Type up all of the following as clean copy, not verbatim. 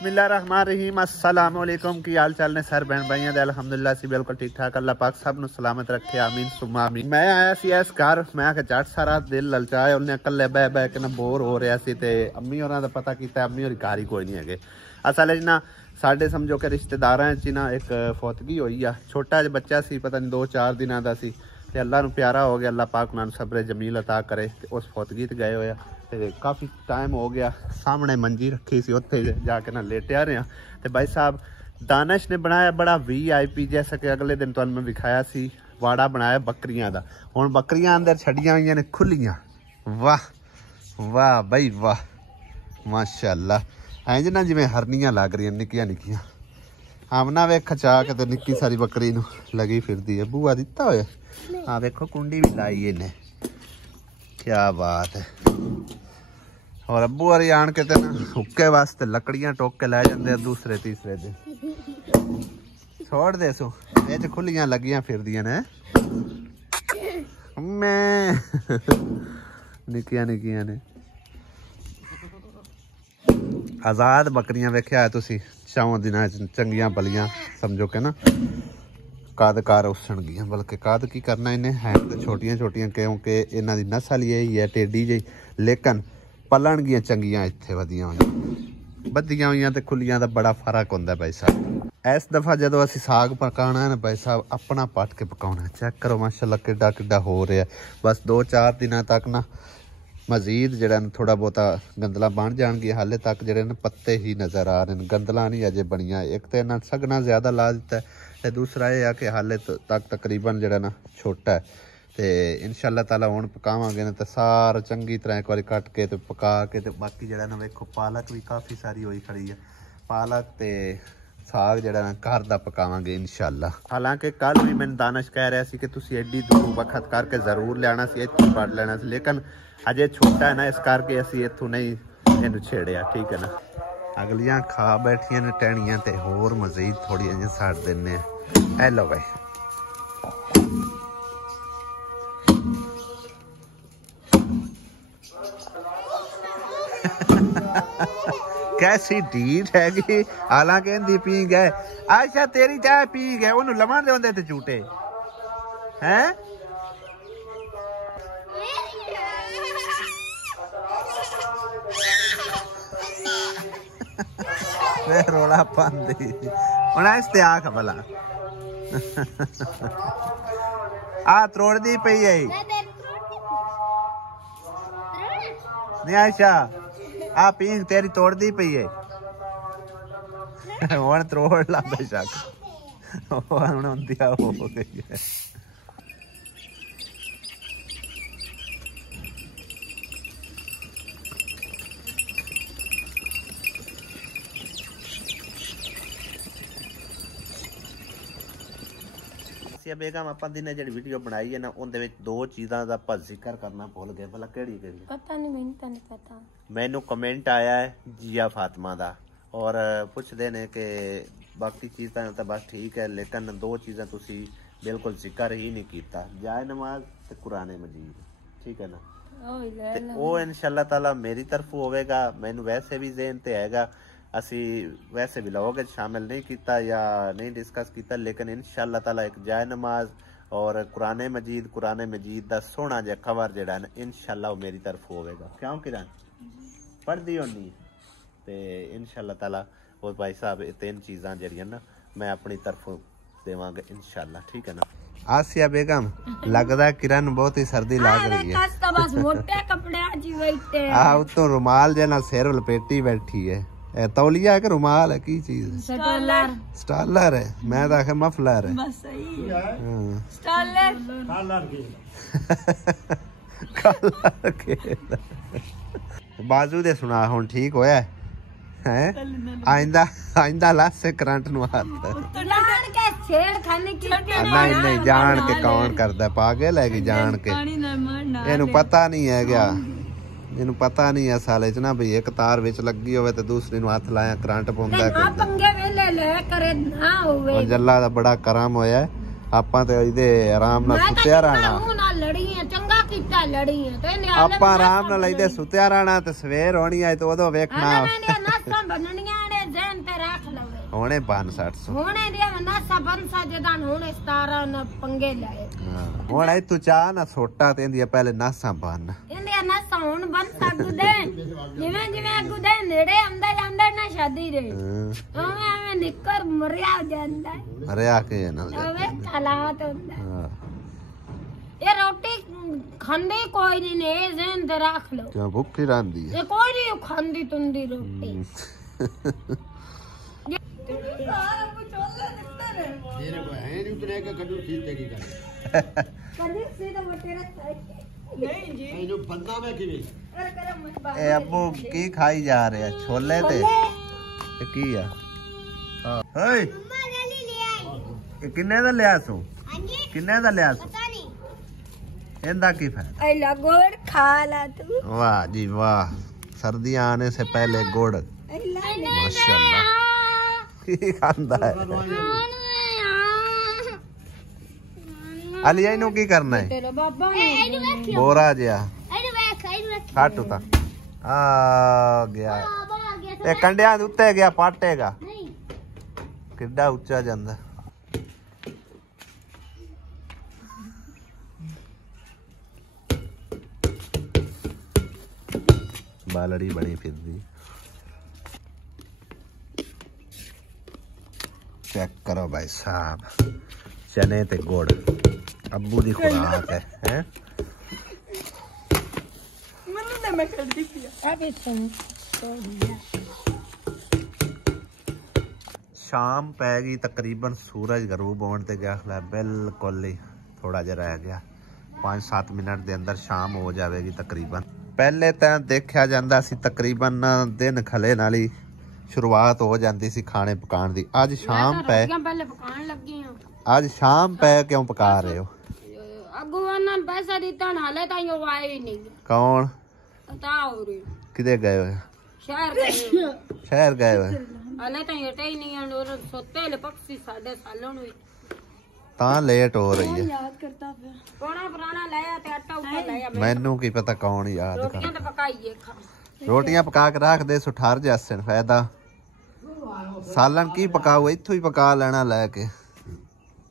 बिस्मिल्लाहिर्रहमानिर्रहीम अस्सलाम वालेकुम की हाल चाल ने सर बहन भाइयों दे अल्हम्दुलिल्लाह सी बिल्कुल ठीक ठाक अल्लाह पाक सब नु सलामत रखे आमीन सुम्मा आमीन। मैं आया सी इस घर मैं आके झट सारा दिल ललचाया उन्हें कल्ले बह बह के ना बोर हो रहा सी ते अम्मी होरां दा पता कीता अम्मी होरी घर ही कोई नहीं है। असल च ना साडे समझो कि रिश्तेदारां च ना एक फौतगी होई आ छोटा जिहा बच्चा सी पता नहीं 2-4 दिनां दा सी ते अल्लाह नू प्यारा हो गया अल्लाह पाक उन्हां नू सब्र जमील अता करे ते उस फौतगी ते गए होया ते काफ़ी टाइम हो गया सामने मंजी रखी सी उत्थे जाके ना लेटिया रहा ते भाई साहब दानिश ने बनाया बड़ा VIP जैसा कि अगले दिन तुहानू मैं विखाया सी वाड़ा बनाया बकरियां दा। हुण बकरियां अंदर छड़ियां हुई ने खुलियां वाह वाह बई वाह माशाअल्लाह इंज ना जिवें हरनियां लग रही निक्कियां निक्कियां आमना वे खचा के ते निक्की सारी बकरी नू लगी फिरदी है बुआ दिता होया हाँ देखो कुंडी भी लाई इन्हें क्या बात है। और अबू हरी आन के हुक्के वास्ते लकड़ियां टोक के लै जाते दूसरे तीसरे दिन छोड़ दे सो बिच खुलियां लगियां फिरदियां ने मैं निक्कियां निक्कियां ने आजाद बकरियां वेख्या तुसी चौं दिनां चंगियां बलियां समझो के ना कद कार उसन गई बल्कि कद की करना इन्हें है तो छोटियां छोटियां क्योंकि इन्हां दी नस्ल यही है टेडी जी लेकिन पलन गियां चंगियां इत्थे वधियां होईयां बधियां होईयां ते खुलियां दा बड़ा फर्क हुंदा भाई साहब। इस दफा जदों असीं साग पकाना है ना भाई साहब अपना पट के पकाउणा चेक करो माशाअल्लाह किड्डा किड्डा हो रहा है। बस 2-4 दिनां तक ना मजीद जिहड़ा थोड़ा बहुता गंदला बन जाएगी हाले तक जिहड़े ने पत्ते ही नज़र आ रहे हैं गंदला नहीं अजे बनिया एक तो इन्हां सगना ज़्यादा ला दिता है ते दूसरा यह है कि हाले तक तकरीबन जिहड़ा ना छोटा है तो इंशाअल्लाह ताला हुण पकावांगे ना तो सारा चंगी तरह एक बार कट के तो पका के तो बाकी जिहड़ा ना वेखो पालक भी काफ़ी सारी होई खड़ी है पालक ते साग जिहड़ा ना घर दा पकावांगे इंशाअल्लाह। हालांकि कल भी मैंने दानिश कह रहा सी कि तुसीं एडी दूर वक्त करके जरूर लियाना सी इत्थे पढ़ लेना सी लेकिन अजे छोटा है ना इस करके असीं इत्थों नहीं इहनूं छेड़िया ठीक है ना। अगलियां खा बैठियां ने टहनियां ते होर मजीद थोड़ी जिहियां सट दिन्ने आ हेलो भाई कैसी ढीठ हैगी हालांकि इंदी पी गए आयशा तेरी चाय पी गए उन्होंने लवां दे होंदे ते झूठे हैं रोला पांदी हुण इसते आख भला आ त्रोड़दी पई है नहीं आयशा आ पींग तेरी तोड़दी पई है हुण त्रोड़ ला बेशक हुण हुंदिया हो गई है। बेगम आप दिन जी वीडियो बनाई है ना उनदे विच 2 चीज़ां दा आपां जिक्र करना भुल गए भला केड़ी केड़ी पता नहीं मैनूं तां नहीं पता। मैनूं कमेंट आया है जिया फातिमा दा और पुछदे ने कि बाकी चीज़ां तां बस ठीक है लेकिन 2 चीज़ां तुसी बिल्कुल जिक्र ही नहीं कीता जाए नमाज ते कुरान मजीद ठीक है ना ते ओ इंशाअल्लाह ताला मेरी तरफों होवेगा मैनूं वैसे भी ज़हन ते हैगा असी वैसे भी लोग शामिल नहीं किया या नहीं डिस्कस किया लेकिन इंशाअल्लाह ताला एक जाए नमाज और कुरान मजीद दा सोहना जिहा कवर जिहड़ा ना इंशाअल्लाह मेरी तरफ होवेगा क्यों किरण पढ़दी होनी ते इंशाअल्लाह ताला और भाई साहब 3 चीज़ां जिहड़ियां ना मैं अपनी तरफों देवांगा इंशाअल्लाह ठीक है ना। आसिया बेगम लगदा किरण बहुत ही सर्दी लग रही है बस मोटे कपड़े जी बैठे आ उतो रुमाल जना सिर लपेटी बैठी है तौलिया है कि रुमाल है की चीज स्टालर है मैं तो आखे मफलर है बस सही है स्टालर बाजू दे सुना हुन ठीक होया है आइंदा आइंदा लाश से करंट नु हाथ नहीं नहीं जान के कौन करदा पागल है कि जान के इहनू पता नहीं है क्या इन्हू पता नहीं है साले च ना भाई एक तार विच लगी होवे ते दूसरी नु हाथ लाया करंट पौंदा है पंगे वेले ले करे ना होवे जल्ला दा बड़ा करम होया आपां ते इहदे आराम नाल सुत्या रहना ना लड़ी है चंगा कीता लड़ी है ते आपां आराम नाल इहदे सुत्या रहना ते सवेर होनी है ते ओदो वेखना नसां बनणियां ने जहन ਹੁਣੇ ਬੰਨ 700 ਹੁਣੇ ਦੇ ਨਾਸਾ ਬੰਸਾ ਜਦਾਂ ਹੁਣੇ 17 ਨ ਪੰਗੇ ਲਏ ਹੁਣ ਇਹ ਤੂੰ ਚਾਹ ਨਾ ਸੋਟਾ ਤੇਂਦੀ ਪਹਿਲੇ ਨਾਸਾਂ ਬੰਨ ਇਹਦੇ ਨਾਸਾ ਹੁਣ ਬੰਸਾ ਗੁਦੇ ਜਿਵੇਂ ਜਿਵੇਂ ਗੁਦੇ ਨੇੜੇ ਆਂਦਾ ਜਾਂਦਾ ਨਾ ਸ਼ਾਦੀ ਦੇ ਉਵੇਂ ਐਵੇਂ ਨਿੱਕਰ ਮਰਿਆ ਜਾਂਦਾ ਮਰਿਆ ਕੇ ਨਾ ਓਏ ਹਾਲਾਤ ਹੁੰਦਾ ਇਹ ਰੋਟੀ ਖਾਂਦੇ ਕੋਈ ਨਹੀਂ ਨੇ ਜ਼ਹਿਨ ਤੇ ਰੱਖ ਲਓ ਕਿਉਂ ਭੁੱਖੀ ਰਹਿੰਦੀ ਹੈ ਇਹ ਕੋਈ ਨਹੀਂ ਖਾਂਦੀ ਤੁੰਦੀ ਰੋਟੀ मेरे को है नहीं उतरे के कदू सीधे की कर कदी सीधा बटेरा नहीं जी ये जो बंदा में किवे अरे करम मत बा ਇਹ ਅੱਬੂ ਕੀ ਖਾਈ ਜਾ ਰਿਹਾ ਛੋਲੇ ਤੇ ਇਹ ਕੀ ਆ ਓਏ मम्मा ले ले ਇਹ ਕਿੰਨੇ ਦਾ ਲਿਆ ਸੂ हां जी ਕਿੰਨੇ ਦਾ ਲਿਆ ਸੂ पता नहीं ਇਹਦਾ ਕੀ ਫਾਇਦਾ आई लगोड़ खा ला तू वाह जी वाह सर्दियां आने से पहले गुड़ आई ला माशाल्लाह की खांदा है अली ਇਹਨੂੰ ਕੀ ਕਰਨਾ ਹੈ तेरा बाबा ने ਬੋਰਾ ਜਿਹਾ आई वेख ਕੱਟ ਉਤਾ ਆ ਗਿਆ ਇਹ ਕੰਡਿਆਂ ਦੇ ਉੱਤੇ ਗਿਆ ਪਾਟੇਗਾ नहीं ਕਿੱਡਾ ਉੱਚਾ ਜਾਂਦਾ ਬਾਲੜੀ ਬਣੀ ਫਿਰਦੀ चेक करो भाई साहब चने ते गुड़ अब्बू दी खुराक है हैं मतलब मैं कर दी पिया अबे सुन शाम पै गई तकरीबन सूरज गरूब होने ते गया खला बिल्कुल ही थोड़ा जिहा रह गया 5-7 मिनट दे अंदर शाम हो जाएगी तकरीबन पहले तो देखा जाता सी तकरीबन दिन खले नाल ही शुरुआत हो जाती सी खाने पकाने दी आज शाम पै पहले पकाने लगी हूं आज शाम पै क्यों पका रहे हो अगवाना पैसा देता हाले ता यो आए ही नहीं कौन बताओ रे किधे गए हुए शहर गए शहर गए हुए हाले ता हटे ही नहीं और सोते ले पक्षी साडे सालों नु ता लेट हो रही है याद करता फिर कोना पुराना लाया ते आटा ऊपर लाया मैनू की पता कौन याद कर रोटियां तो पकाइए खा रोटियां पका के रख दे सुठार जैसे फायदा सालन की पकाओ इथों ही पका लेना लैके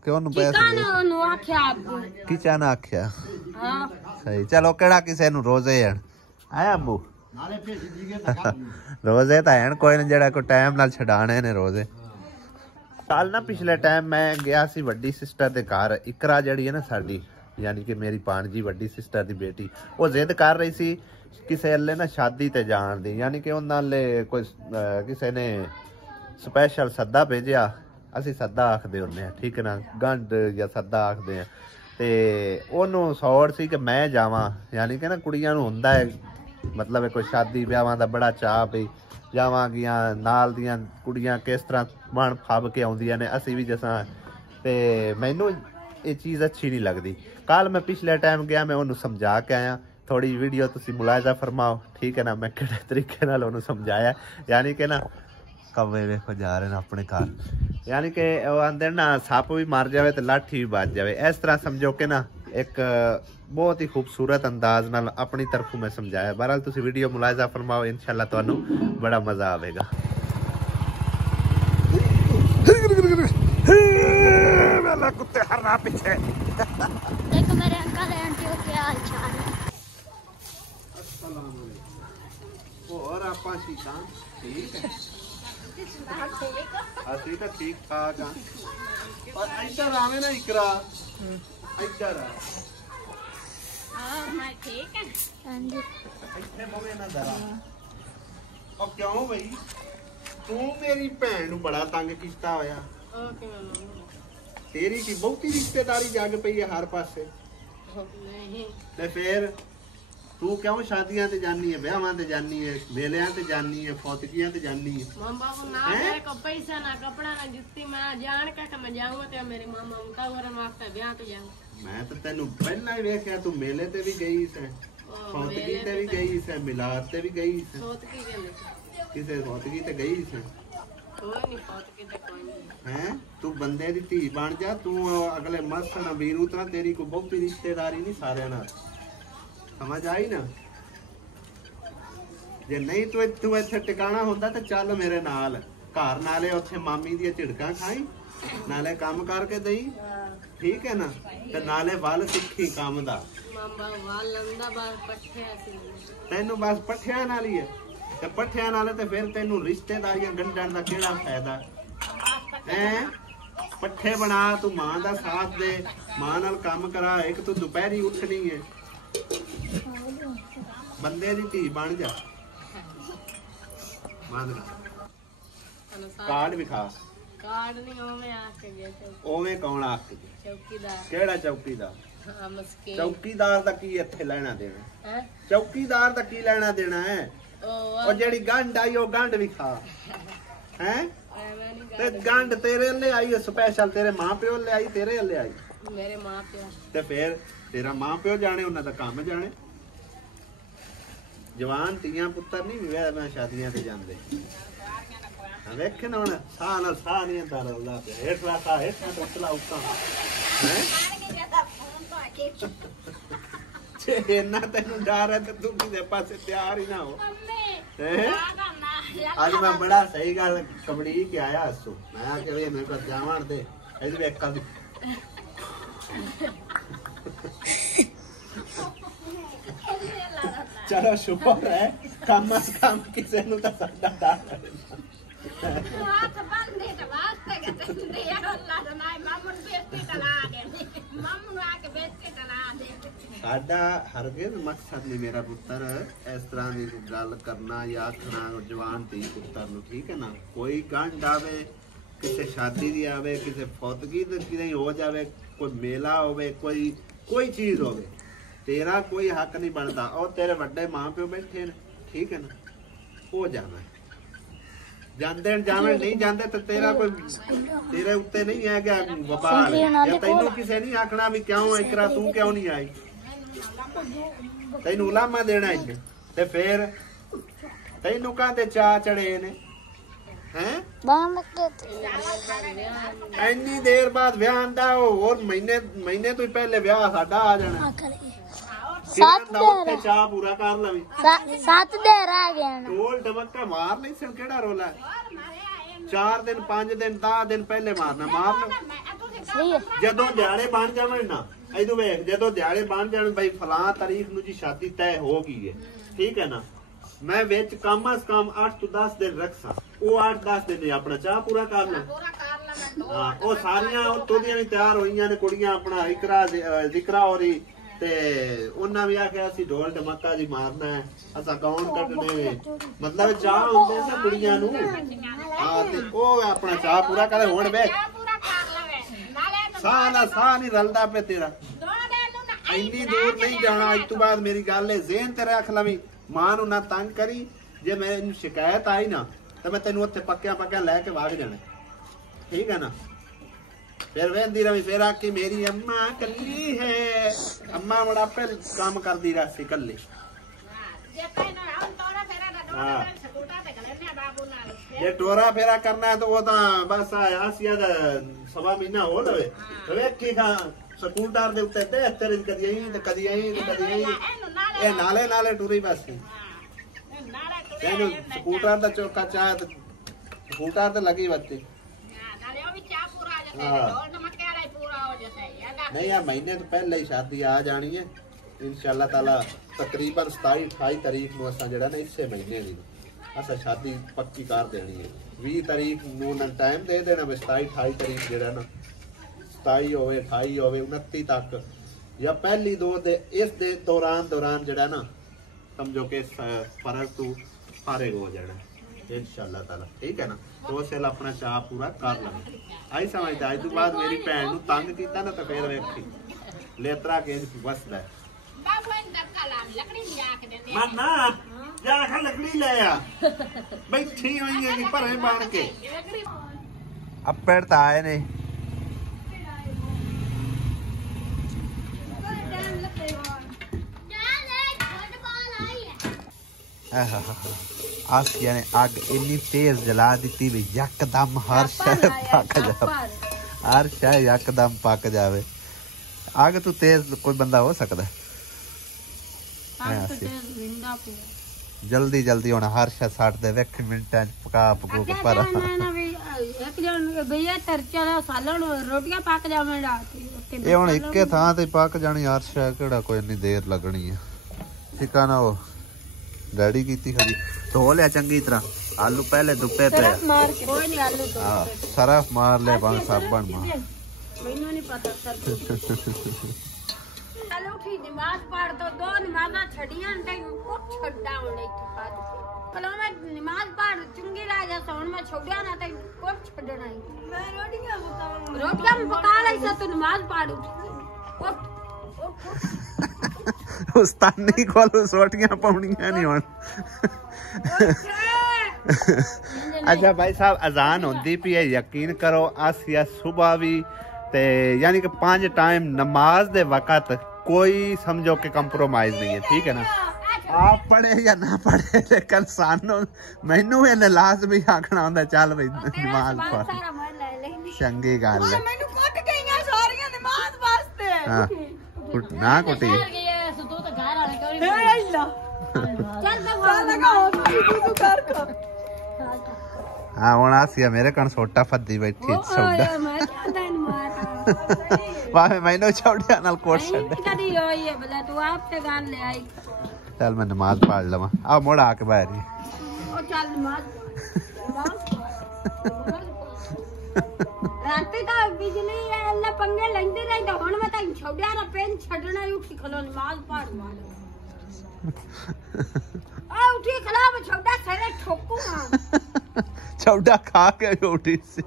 क्यों नु पैसे किसान नु आख्या अब्बू किचन आख्या हां सही चलो केड़ा किसे नु रोजे हन आया अब्बू नाले पे सीधी के तका रोजे तो हैं कोई नहीं जेड़ा कोई टाइम नाल छडाने ने रोजे कल ना पिछले टाइम मैं गया सी वड्डी सिस्टर दे घर इकरा जड़ी है ना साडी यानी कि मेरी भाणजी वड्डी सिस्टर दी बेटी वो जिद कर रही सी किसे अल्ले ना शादी ते जान दी यानी कि उन्हां ले कोई किसे ने स्पेशल सद्दा भेजिया ਅਸੀਂ ਸੱਦਾ ਆਖਦੇ ਹੁੰਦੇ ਆ ਠੀਕ ਹੈ ਨਾ ਗੰਢ ਜਾਂ ਸੱਦਾ ਆਖਦੇ ਆ ਤੇ ਉਹਨੂੰ ਸੌੜ ਸੀ ਕਿ ਮੈਂ ਜਾਵਾਂ ਯਾਨੀ ਕਿ ਨਾ ਕੁੜੀਆਂ ਨੂੰ ਹੁੰਦਾ ਹੈ ਮਤਲਬ ਕੋਈ ਸ਼ਾਦੀ ਵਿਆਹਾਂ ਦਾ ਬੜਾ ਚਾਅ ਪਈ ਜਾਵਾਂਗੀਆਂ ਨਾਲ ਦੀਆਂ ਕੁੜੀਆਂ ਕਿਸ ਤਰ੍ਹਾਂ ਬਣ ਫੱਬ ਕੇ ਆਉਂਦੀਆਂ ਨੇ ਅਸੀਂ ਵੀ ਜਸਾਂ ਤੇ ਮੈਨੂੰ ਇਹ ਚੀਜ਼ ਅੱਛੀ ਨਹੀਂ ਲੱਗਦੀ ਕੱਲ ਮੈਂ ਪਿਛਲੇ ਟਾਈਮ ਗਿਆ ਮੈਂ ਉਹਨੂੰ ਸਮਝਾ ਕੇ ਆਇਆ ਥੋੜੀ ਵੀਡੀਓ ਤੁਸੀਂ ਮੁਲਾਜ਼ਾ ਫਰਮਾਓ ਠੀਕ ਹੈ ਨਾ ਮੈਂ ਕਿਹੜੇ ਤਰੀਕੇ ਨਾਲ ਉਹਨੂੰ ਸਮਝਾਇਆ ਯਾਨੀ ਕਿ ਨਾ कवे देखो जा रहे हैं अपने घर यानी कि आंदे ना सप भी मर जाए तो लाठी भी बच जाए इस तरह समझो कि ना एक बहुत ही खूबसूरत अंदाज नाल अपनी तरफों मैं समझाया बहरहाल तुसी वीडियो मुलाहिजा फरमाओ इंशाल्लाह तुहानू बड़ा मजा आवेगा मेरा कुत्ते हरना पीछे देखो मेरे अंकल आंटी को क्या हाल चाल है अस्सलाम वालेकुम और आपा सीता ठीक है ਅਸੀਂ ਤਾਂ ਠੀਕ ਠਾਕ ਆ ਪਰ ਇੱਧਰ ਆਵੇਂ ਨਾ ਇਕਰਾ ਇੱਧਰ ਆ मैं ठीक है हां जी ਇੱਥੇ ਬੋਵੇਂ ਨਾ ਦਰਾ ਉਹ ਕਿਉਂ ਬਈ ਤੂੰ ਮੇਰੀ ਭੈਣ ਨੂੰ ਬੜਾ ਤੰਗ ਕੀਤਾ ਹੋਇਆ ओके ਤੇਰੀ ਕੀ ਬਹੁਤੀ ਰਿਸ਼ਤੇਦਾਰੀ ਜੱਗ ਪਈ ਹੈ ਹਰ ਪਾਸੇ नहीं ਤੇ ਫੇਰ ਤੂੰ ਕਿਉਂ ਸ਼ਾਦੀਆਂ ਤੇ ਜਾਨੀ ਹੈ ਵਿਆਹਾਂ ਤੇ ਜਾਨੀ ਹੈ ਮੇਲਿਆਂ ਤੇ ਜਾਨੀ ਹੈ ਫੌਤਗੀਆਂ ਤੇ ਜਾਨੀ ਹੈ मामा को ना मेरे को पैसा ना कपड़ा ना जुत्ती मैं जान का मैं जाऊंगा तो मेरी मामा उनका वरन वास्ते ब्याह तो जाऊंगा ਮੈਂ ਤਾਂ ਤੈਨੂੰ ਪਹਿਲਾਂ ਹੀ ਵੇਖਿਆ ਤੂੰ ਮੇਲੇ ਤੇ ਵੀ ਗਈ ਸੈਂ ਫੌਤਗੀ ਤੇ ਵੀ ਗਈ ਸੈਂ ਮਿਲਾਦ ਤੇ ਵੀ ਗਈ ਸੈਂ सोत की गल ਕਿਸੇ ਫੌਤਗੀ ਤੇ ਗਈ ਸੈਂ कोई नहीं सोत की तो कोई नहीं ਹੈ ਤੂੰ ਬੰਦੇ ਦੀ ਧੀ ਬਣ ਜਾ ਤੂੰ ਅਗਲੇ ਮਸਣ ਵੀਰੂ ਤਾਂ ਤੇਰੀ ਕੋਈ ਬਹੁਤੀ ਰਿਸ਼ਤੇਦਾਰੀ ਨਹੀਂ ਸਾਰਿਆਂ ਨਾਲ ਸਮਝ ਆਈ ਨਾ ਜੇ ਨਹੀਂ ਤੂੰ ਇੱਥੇ ਟਿਕਾਣਾ ਹੁੰਦਾ ਤਾਂ ਚੱਲ ਮੇਰੇ ਨਾਲ ਘਰ ਨਾਲੇ ਉੱਥੇ ਮਾਮੀ ਦੀਆਂ ਝਿੜਕਾਂ ਖਾਈ, ਨਾਲੇ ਕੰਮ ਕਰਕੇ ਦੇਈ, ਠੀਕ ਹੈ ਨਾ, ਤੇ ਨਾਲੇ ਵੱਲ ਸਿੱਖੀ ਕੰਮ ਦਾ। ਤੈਨੂੰ ਬਸ ਪੱਠਿਆਂ ਨਾਲ ਹੀ ਹੈ, ਤੇ ਪੱਠਿਆਂ ਨਾਲ ਤੇ ਫਿਰ ਤੈਨੂੰ ਰਿਸ਼ਤੇਦਾਰੀਆਂ ਗੰਢਣ ਦਾ ਕਿਹੜਾ ਫਾਇਦਾ ਹੈ? ਪੱਠੇ ਬਣਾ, ਤੂੰ ਮਾਂ ਦਾ ਸਾਥ ਦੇ, ਮਾਂ ਨਾਲ ਕੰਮ ਕਰਾ। ਇੱਕ ਤੂੰ ਦੁਪਹਿਰੀ ਉੱਠਣੀ ਹੈ, ਬੰਦੇ ਦੀ ਧੀ ਬਣ ਜਾ। ਕਾਰਡ ਵਿਖਾ। ਕਾਰਡ ਨਹੀਂ ਉਵੇਂ ਆ ਕੇ ਗਿਆ ਉਵੇਂ ਕੌਣ ਆ ਕੇ ਗਿਆ? ਚੌਕੀਦਾਰ। ਕਿਹੜਾ ਚੌਕੀਦਾਰ? ਮਸਕੇ ਚੌਕੀਦਾਰ ਦਾ ਕੀ ਇੱਥੇ ਲੈਣਾ ਦੇਣਾ ਹੈ? ਚੌਕੀਦਾਰ ਦਾ ਕੀ ਲੈਣਾ ਦੇਣਾ ਹੈ? ਉਹ ਜਿਹੜੀ ਗੰਢ ਆਈ ਉਹ ਗੰਢ ਵਿਖਾ ਹੈ। ਤੇ ਗੰਢ ਤੇਰੇ ਲਈ ਆਈ ਸਪੈਸ਼ਲ, ਤੇਰੇ ਮਾਂ ਪਿਓ ਲਈ ਆਈ, ਤੇਰੇ ਲਈ ਆਈ? ਮੇਰੇ ਮਾਂ ਪਿਓ। ਤੇ ਫਿਰ ਤੇਰਾ ਮਾਂ ਪਿਓ ਜਾਣੇ, ਉਹਨਾਂ ਦਾ ਕੰਮ ਜਾਣੇ। ਜਵਾਨ ਧੀਆਂ ਪੁੱਤਰ ਨਹੀਂ ਵਿਆਹ ਸ਼ਾਦੀਆਂ ਤੇ ਜਾਂਦੇ। ਵੇਖੇ ਨਾ ਹੁਣ ਸਾਹ ਨਾਲ ਸਾਹ ਨਹੀਂ ਆਉਂਦਾ, ਰਲਦਾ ਪਿਆ ਹੇਠ ਰਾਤਾ ਹੇਠ ਤੋਂ ਚਲਾ ਉੱਤਾ ਹੈ। ਜੇ ਇੰਨਾ ਤੈਨੂੰ ਡਰ ਹੈ ਤੇ ਤੂੰ ਕਿਹਦੇ ਪਾਸੇ ਤਿਆਰ ਹੀ ਨਾ ਹੋ। ਅੱਜ ਮੈਂ ਬੜਾ ਸਹੀ ਗੱਲ ਕਬੜੀ ਕੇ ਆਇਆ ਹੱਸੋ, ਮੈਂ ਆ ਕੇ ਵੇ ਮੇਰੇ ਕੋਲ ਜਾਵਣ ਦੇ ਇਹਦੀ ਵੇਖਾਂ ਦੀ। ਚਲੋ ਸ਼ੁਕਰ ਹੈ ਕੰਮ ਕੰਮ ਕਿਸੇ ਨੂੰ ਤਾਂ ਸਾਡਾ ਡਰ ਹੈ। ਸਾਡਾ ਹਰਗਿਜ਼ ਮਕਸਦ ਨਹੀਂ ਮੇਰਾ ਪੁੱਤਰ ਇਸ ਤਰ੍ਹਾਂ ਦੀ ਗੱਲ ਕਰਨਾ ਜਾਂ ਆਖਣਾ ਜਵਾਨ ਧੀ ਪੁੱਤਰ ਨੂੰ, ਠੀਕ ਹੈ ਨਾ। ਕੋਈ ਗੰਢ ਆਵੇ, ਕਿਸੇ ਸ਼ਾਦੀ ਦੀ ਆਵੇ, ਕਿਸੇ ਫੌਤਗੀ ਦੀ ਹੋ ਜਾਵੇ, ਕੋਈ ਮੇਲਾ ਹੋਵੇ, ਕੋਈ ਚੀਜ਼ ਹੋਵੇ, ਤੇਰਾ ਕੋਈ ਹੱਕ ਨਹੀਂ ਬਣਦਾ। ਉਹ ਤੇਰੇ ਵੱਡੇ ਮਾਂ ਪਿਓ ਬੈਠੇ ਨੇ, ਠੀਕ ਹੈ ਨਾ, ਉਹ ਜਾਣਾ। ਜਾਂਦੇ ਜਾਵੇਂ ਨਹੀਂ ਜਾਂਦੇ ਤੇ ਤੇਰਾ ਕੋਈ ਤੇਰੇ ਉੱਤੇ ਨਹੀਂ ਹੈ ਕਿ ਵਬਾਲ, ਜਾਂ ਤੈਨੂੰ ਕਿਸੇ ਨਹੀਂ ਆਖਣਾ ਵੀ ਕਿਉਂ ਇਕਰਾ ਤੂੰ ਕਿਉਂ ਨਹੀਂ ਆਈ, ਤੈਨੂੰ ਉਲਾਮਾ ਦੇਣਾ ਇੱਥੇ। ਤੇ ਫਿਰ ਤੈਨੂੰ ਕਾਹਦੇ ਚਾਹ ਚੜੇ ਨੇ ਹੈ? ਇੰਨੀ ਦੇਰ ਬਾਅਦ ਵਿਆਹ ਆਂਦਾ, ਹੋਰ ਮਹੀਨੇ ਤੋਂ ਹੀ ਪਹਿਲੇ ਵਿਆਹ ਸਾਡਾ ਆ ਜਾਣਾ। 7 ਉੱਥੇ ਚਾਹ ਪੂਰਾ ਕਰ ਲਵੀ। 7 ਦੇ ਰਹਿ ਗਏ। ਢੋਲ ਢਮੱਕਾ ਮਾਰ ਨਹੀਂ ਸਨ, ਕਿਹੜਾ ਰੋਲਾ? 4 ਦਿਨ 5 ਦਿਨ 10 ਦਿਨ ਪਹਿਲੇ ਮਾਰਨਾ, ਮਾਰ ਲਓ। ਜਦੋਂ ਦਿਹਾੜੇ ਬਣ ਜਾਵਣ ਨਾ, ਇਹਨੂੰ ਵੇਖ, ਜਦੋਂ ਦਿਹਾੜੇ ਬਣ ਜਾਣ ਬਈ ਫਲਾਂ ਤਾਰੀਖ ਨੂੰ ਜੀ ਸ਼ਾਦੀ ਤੈਅ ਹੋ ਗਈ ਹੈ, ਠੀਕ ਹੈ ਨਾ, ਮੈਂ ਵਿੱਚ ਕਮ ਅਸ ਕਮ 8 ਤੋਂ 10 ਦਿਨ ਰੱਖਾਂ। ਉਹ 8-10 ਦਿਨ ਆਪਣਾ ਚਾਹ ਪੂਰਾ ਕਰ ਲੈ। ਹਾਂ, ਉਹ ਸਾਰੀਆਂ ਉੱਤੋਂ ਦੀਆਂ ਵੀ ਤਿਆਰ ਹੋਈਆਂ ਨੇ ਕੁੜੀਆਂ, ਆਪਣਾ ਇਕਰਾ ਜ਼ਿਕਰਾ ਹੋ ਰਹੀ, ਤੇ ਉਹਨਾਂ ਵੀ ਆਖਿਆ ਅਸੀਂ ਢੋਲ ਢਮੱਕਾ ਜੀ ਮਾਰਨਾ ਹੈ, ਅਸਾਂ ਗਾਉਣ ਕੱਢਣੇ, ਮਤਲਬ ਚਾਹ ਹੁੰਦੇ ਸੀ ਕੁੜੀਆਂ ਨੂੰ। ਹਾਂ, ਤੇ ਉਹ ਆਪਣਾ ਚਾਹ ਪੂਰਾ ਕਰੇ। ਹੁਣ ਵੇਖ ਸਾਹ ਨਾਲ ਸਾਹ ਨਹੀਂ ਰਲਦਾ ਪਿਆ ਤੇਰਾ। ਇੰਨੀ ਦੂਰ ਨਹੀਂ ਜਾਣਾ। ਅੱਜ ਤੋਂ ਬਾਅਦ ਮੇਰੀ ਗੱਲ ਹੈ, ਜ਼ੇਨ ਤੇ ਰੱਖ ਲਵੀਂ, ਮਾਂ ਨੂੰ ਨਾ ਤੰਗ ਕਰੀ। ਜੇ ਮੈਨੂੰ ਸ਼ਿਕਾਇਤ ਆਈ ਨਾ ਤਾਂ ਮੈਂ ਤੈਨੂੰ ਉੱਥੇ ਪੱਕਿਆਂ ਲੈ ਕੇ ਵਗ ਜਾਣਾ, ਠੀਕ ਹੈ ਨਾ। ਫਿਰ ਵੇਂਦੀ ਰਵੀ, ਫਿਰ ਆਖੀ ਮੇਰੀ ਅੰਮਾ ਕੱਲੀ ਹੈ। ਅੰਮਾ ਬੜਾਪੇ ਕੰਮ ਕਰਦੀ ਰਹੀ ਕੱਲੀ। ਹਾਂ, ਜੇ ਟੋਰਾ ਫੇਰਾ ਕਰਨਾ ਤਾਂ ਉਹ ਤਾਂ ਬਸ ਆਸੀਆ ਦਾ 1.5 ਮਹੀਨਾ ਹੋ ਲਵੇ। ਵੇਖੀ ਖਾਂ ਸਕੂਟਰ ਦੇ ਉੱਤੇ ਤੇ ਤੇਰੇ ਕਦੀ ਆਈ ਤੇ ਕਦੀ ਆਈ ਤੇ ਕਦੀ ਆਈ, ਇਹ ਨਾਲੇ ਟੁਰੀ ਬਸ। ਤੈਨੂੰ ਸਕੂਟਰ ਦਾ ਚੌਕਾ ਚਾਹ ਤੇ ਸਕੂਟਰ ਤੇ ਲੱਗੀ ਬੱਤੀ। नहीं यार, महीने तो पहले ही शादी आ जानी है इंशाअल्लाह ताला। तकरीबन 27-28 तारीख ਨੂੰ ਅਸਾਂ ਜਿਹੜਾ ਨਾ ਇਸੇ ਮਹੀਨੇ ਦੀ ਅਸਾਂ ਸ਼ਾਦੀ ਪੱਕੀ ਕਰ ਦੇਣੀ ਹੈ। 20 ਤਾਰੀਖ ਨੂੰ ਨਾ ਟਾਈਮ ਦੇ ਦੇਣਾ, 27-28 ਤਾਰੀਖ ਜਿਹੜਾ ਨਾ 27 ਹੋਵੇ 28 ਹੋਵੇ 29 ਤੱਕ, ਜਾਂ ਪਹਿਲੀ 2 ਦੇ ਇਸ ਦੇ ਦੌਰਾਨ ਜਿਹੜਾ ਨਾ ਸਮਝੋ ਕਿ ਫਰਕ ਤੋਂ ਫਾਰਿਗ ਹੋ ਜਾਣਾ इंशाअल्लाह ताला, ठीक है ना। तो उस अपना चाह पूरा कर लेना। आई समझदा? आज तो बाद मेरी भैन नूं तंग कीता ना तो फिर वेखी लेतरा के वसदा मन्ना जा लकड़ी ले आ, बैठी हुई है कि भरे बन के अप्पड़ ता आए ने। आसिया ने आग इन्नी तेज जला दी भी यकदम हर शय पक जावे, हर शय यकदम पक जावे। आग तो तेज कोई बंदा हो सकता है? ਜਲਦੀ ਜਲਦੀ ਹੁਣ ਹਰ ਸ਼ਾ 60 ਦੇ ਵੇਖ ਮਿੰਟਾਂ ਚ ਪਕਾ ਪਕੂ ਕੇ ਪਰ ਇੱਕ ਜਣ ਭਈਆ ਤਰਚਾ ਦਾ ਸਾਲਣ ਰੋਟੀਆਂ ਪੱਕ ਜਾਵੇਂਗਾ ਇਹ ਹੁਣ ਇੱਕੇ ਥਾਂ ਤੇ ਪੱਕ ਜਾਣੀ ਹਰ ਸ਼ਾ ਕਿਹੜਾ ਕੋਈ ਇੰਨੀ ਦੇਰ ਲੱਗਣੀ ਆ ਠੀਕ ਆ ਨਾ ਉਹ ਡੈਡੀ ਕੀਤੀ ਖੜੀ ਧੋ ਲਿਆ ਚੰਗੀ ਤਰ੍ਹਾਂ ਆਲੂ ਪਹਿਲੇ ਦੁੱਪੇ ਪਏ ਮਾਰ ਕੇ ਕੋਈ ਨਹੀਂ ਆਲੂ ਤੋਂ ਹਾਂ ਸਰਫ ਮਾਰ ਲਿਆ ਭਾਵੇਂ ਸਾਬਣ ਮਾਰ ਮੈਨੂੰ ਨਹੀਂ ਪਤਾ ਸਰ ਚਲੋ ਠੀਕ ਨਮਾਜ਼ ਪੜ੍ਹ ਤੋਂ ਦੋ ਨਮਾਜ਼ਾਂ ਛੱਡੀਆਂ ਤੇ ਕੁਛ ਛੱਡਾ ਹੁਣ ਇੱਥੇ ਪਾ ਦਿੱਤੇ ਚਲੋ ਮੈਂ ਨਮਾਜ਼ ਪੜ੍ਹ ਚੰਗੀ ਲਾ ਜਾ ਹੁਣ ਮੈਂ ਛੱਡਿਆ ਨਾ ਤੇ ਕੁਛ ਛੱਡਣਾ ਹੀ ਮੈਂ ਰੋਟੀਆਂ ਪਕਾ ਲਈ ਸਾ ਤੂੰ ਨਮਾਜ਼ ਪੜ੍ਹ ਉੱਠ ਉਸਤਾਨੀ ਕੋਲ ਸੋਟੀਆਂ ਪਾਉਣੀਆਂ ਨਹੀਂ ਹੁਣ अच्छा भाई साहब अजान होती पी है यकीन करो आसिया सुबह भी ते यानी कि 5 टाइम नमाज दे वक़्त कोई समझो कि कंप्रोमाइज नहीं है ठीक है ना आप पढ़े या ना पढ़े लेकिन सानू मैनू इन्हें लाजमी आखना होंदा चल भाई नमाज पढ़ चंगी गल है ਮੈਨੂੰ ਕੁੱਟ ਗਈਆਂ ਸਾਰੀਆਂ ਨਮਾਜ਼ ਵਾਸਤੇ हां ना कुटी ਤੂੰ ਤਾਂ ਘਰ ਵਾਲੇ ਕੋਈ ਨਹੀਂ ਚੱਲ ਤੂੰ ਕਰ हाँ हुण आसिया मेरे कण सोटा फद्दी बैठी सोडा ਮੈਂ ਕਹਿੰਦਾ ਇਹਨੂੰ ਮਾਰ भावे मैनू छोड़िया नाल कोट छड्ड ਕਦੀ ਹੋਈ ਹੈ ਬਲਾ ਤੂੰ ਆਪ ਤੇ ਗੱਲ ਲੈ ਆਈ चल मैं नमाज पढ़ लवां आ मोड़ आके बाहर ही ਉਹ ਚੱਲ ਨਮਾਜ਼ ਰਾਤੀ ਤਾਂ ਬਿਜਲੀ ਅੱਲਾ ਪੰਗੇ ਲੈਂਦੇ ਰਹਿੰਦਾ ਹੁਣ ਮੈਂ ਤਾਂ ਛੱਡਿਆ ਨਾ ਪੈਨ ਛੱਡਣਾ ਹੀ ਉੱਠੀ ਖਲੋ ਨਮਾਜ਼ ਪੜ੍ਹ ਮਾਰ ਆ ਉੱਠੀ ਖਲਾ ਮੈਂ ਛੱਡਾ ਸਾਰੇ ਠੋਕੂ ਮਾਰ छौड़ा खा के उठी सी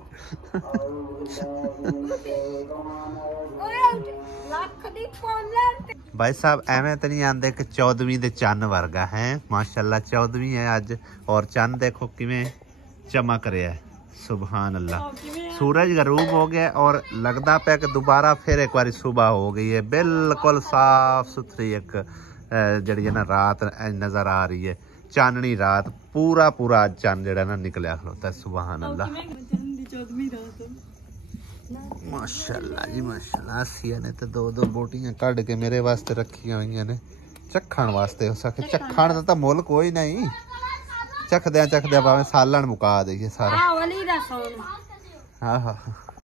ਲੱਖ ਦੀ ਪੌਂਦੇ भाई साहब एवें तो नहीं आंदे कि 14वीं दे चन्न वर्गा है माशाल्लाह 14वीं है अज और चन्न देखो किवें चमक रहा है सुभान अल्लाह सूरज गरूब हो गया और लगता पे कि दोबारा फिर एक बार सुबह हो गई है बिल्कुल साफ सुथरी एक जड़ी है ना रात नजर आ रही है चाननी रात पूरा पूरा चंद जड़ा ना निकलिया खलोता है सुभान अल्लाह माशाल्लाह जी माशाल्लाह आसिया ने तो दो बोटियां कढ़ के मेरे वास्ते रखी हुई ने चखण वास्ते हो सके चखण दा तां मुल कोई नहीं चखदे भावें सालन मुका देइए सारा ਆ ਵਲੀ ਦਾ ਸੌਣ हाँ हाँ